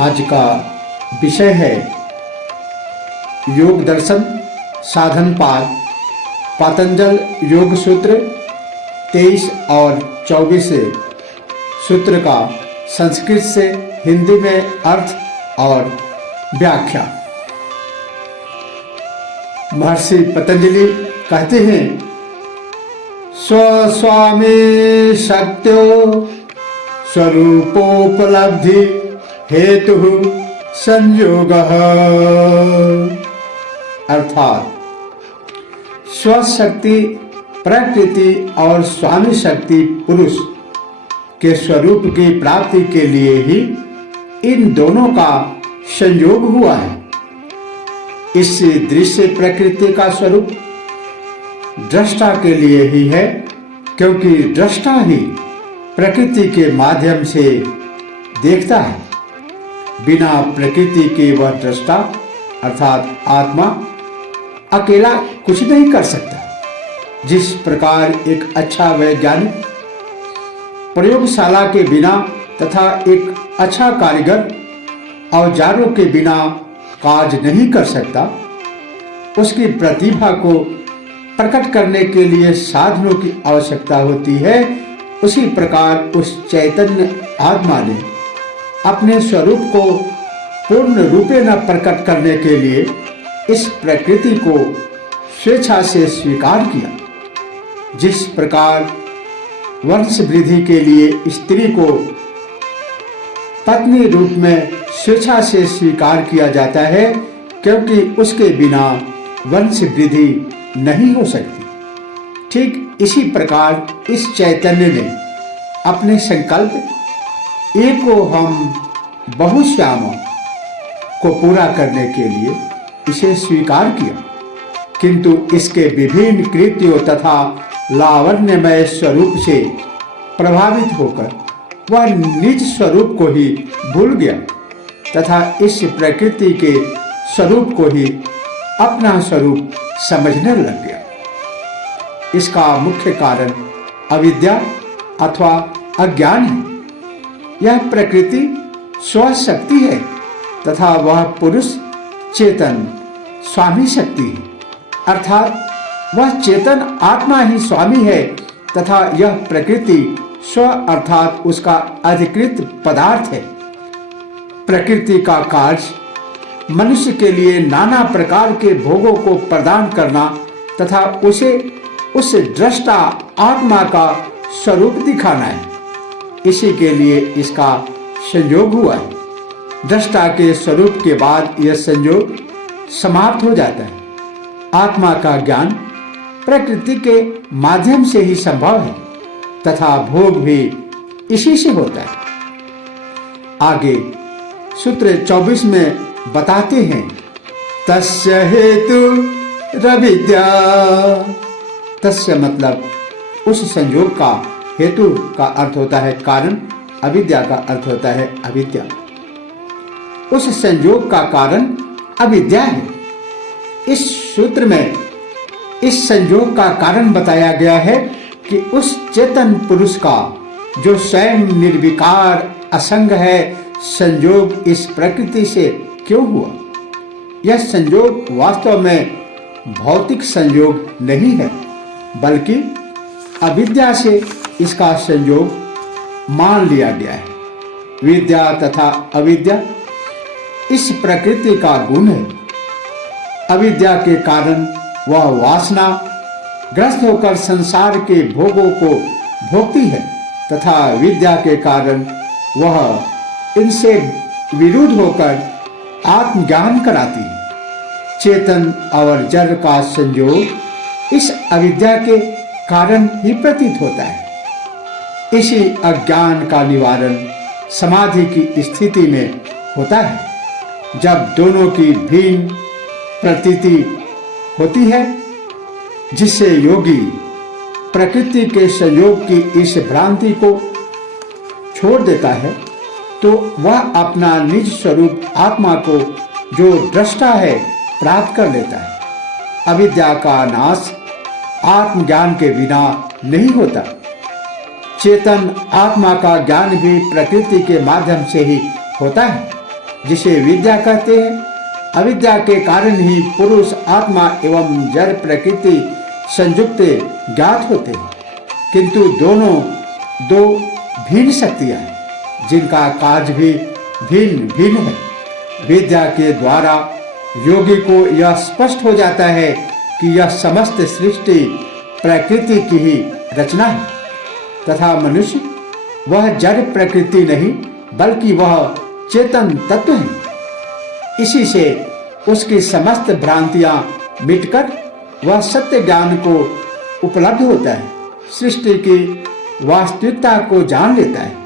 आज का विषय है योग दर्शन साधन पाद पतंजल योग सूत्र 23 और 24 सूत्र का संस्कृत से हिंदी में अर्थ और व्याख्या। महर्षि पतंजलि कहते हैं, स्वस्वामी शक्त्यो स्वरूपोपलब्धि हेतु संयोग, अर्थात स्वशक्ति प्रकृति और स्वामी शक्ति पुरुष के स्वरूप की प्राप्ति के लिए ही इन दोनों का संयोग हुआ है। इस दृश्य प्रकृति का स्वरूप दृष्टा के लिए ही है, क्योंकि दृष्टा ही प्रकृति के माध्यम से देखता है। बिना प्रकृति के वह दृष्टा अर्थात आत्मा अकेला कुछ नहीं कर सकता। जिस प्रकार एक अच्छा वैज्ञानिक प्रयोगशाला के बिना तथा एक अच्छा कारीगर औजारों के बिना काज नहीं कर सकता, उसकी प्रतिभा को प्रकट करने के लिए साधनों की आवश्यकता होती है, उसी प्रकार उस चैतन्य आत्मा ने अपने स्वरूप को पूर्ण रूपे न प्रकट करने के लिए इस प्रकृति को स्वेच्छा से स्वीकार किया। जिस प्रकार वंश वृद्धि के लिए स्त्री को पत्नी रूप में स्वेच्छा से स्वीकार किया जाता है, क्योंकि उसके बिना वंश वृद्धि नहीं हो सकती। ठीक इसी प्रकार इस चैतन्य ने अपने संकल्प एको हम बहुश्याम को पूरा करने के लिए इसे स्वीकार किया, किंतु इसके विभिन्न कृत्यों तथा लावण्यमय स्वरूप से प्रभावित होकर वह निज स्वरूप को ही भूल गया तथा इस प्रकृति के स्वरूप को ही अपना स्वरूप समझने लग गया। इसका मुख्य कारण अविद्या अथवा अज्ञान है। यह प्रकृति स्वशक्ति है तथा वह पुरुष चेतन स्वामी शक्ति है, अर्थात वह चेतन आत्मा ही स्वामी है तथा यह प्रकृति स्व अर्थात उसका अधिकृत पदार्थ है। प्रकृति का कार्य मनुष्य के लिए नाना प्रकार के भोगों को प्रदान करना तथा उसे उस दृष्टा आत्मा का स्वरूप दिखाना है। इसी के लिए इसका संयोग हुआ है। दृष्टा के स्वरूप के बाद यह संयोग समाप्त हो जाता है। आत्मा का ज्ञान प्रकृति के माध्यम से ही संभव है तथा भोग भी इसी से होता है। आगे सूत्र 24 में बताते हैं, तस्य हेतु रविद्या। तस्य मतलब उस संयोग का, हेतु का अर्थ होता है कारण, अविद्या का अर्थ होता है अविद्या। उस संयोग का कारण अविद्या है। इस सूत्र में इस संयोग का कारण बताया गया है कि उस चेतन पुरुष का जो स्वयं निर्विकार असंग है, संयोग इस प्रकृति से क्यों हुआ। यह संयोग वास्तव में भौतिक संयोग नहीं है, बल्कि अविद्या से इसका संयोग मान लिया गया है। विद्या तथा अविद्या इस प्रकृति का गुण है। अविद्या के कारण वह वासना ग्रस्त होकर संसार के भोगों को भोगती है तथा विद्या के कारण वह इनसे विरुद्ध होकर आत्मज्ञान कराती है। चेतन और जड़ का संयोग इस अविद्या के कारण ही प्रतीत होता है। इसी अज्ञान का निवारण समाधि की स्थिति में होता है, जब दोनों की भिन्न प्रतीति होती है, जिससे योगी प्रकृति के संयोग की इस भ्रांति को छोड़ देता है, तो वह अपना निज स्वरूप आत्मा को जो दृष्टा है प्राप्त कर लेता है। अविद्या का नाश आत्मज्ञान के बिना नहीं होता। चेतन आत्मा का ज्ञान भी प्रकृति के माध्यम से ही होता है। जिसे विद्या कहते हैं। अविद्या के कारण ही पुरुष आत्मा एवं जड़ प्रकृति संयुक्त ज्ञात होते हैं, किंतु दोनों दो भिन्न शक्तियां हैं जिनका कार्य भी भिन्न भिन्न है। विद्या के द्वारा योगी को यह स्पष्ट हो जाता है कि यह समस्त सृष्टि प्रकृति की ही रचना है तथा मनुष्य वह जड़ प्रकृति नहीं बल्कि वह चेतन तत्व है। इसी से उसकी समस्त भ्रांतियां मिटकर वह सत्य ज्ञान को उपलब्ध होता है, सृष्टि की वास्तविकता को जान लेता है।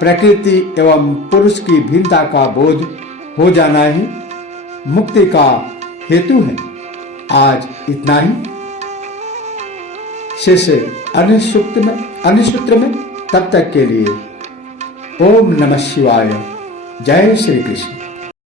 प्रकृति एवं पुरुष की भिन्नता का बोध हो जाना ही मुक्ति का हेतु है। आज इतना ही। शिष्य अन्य सूत्र में तब तक के लिए ओम नमः शिवाय। जय श्री कृष्ण।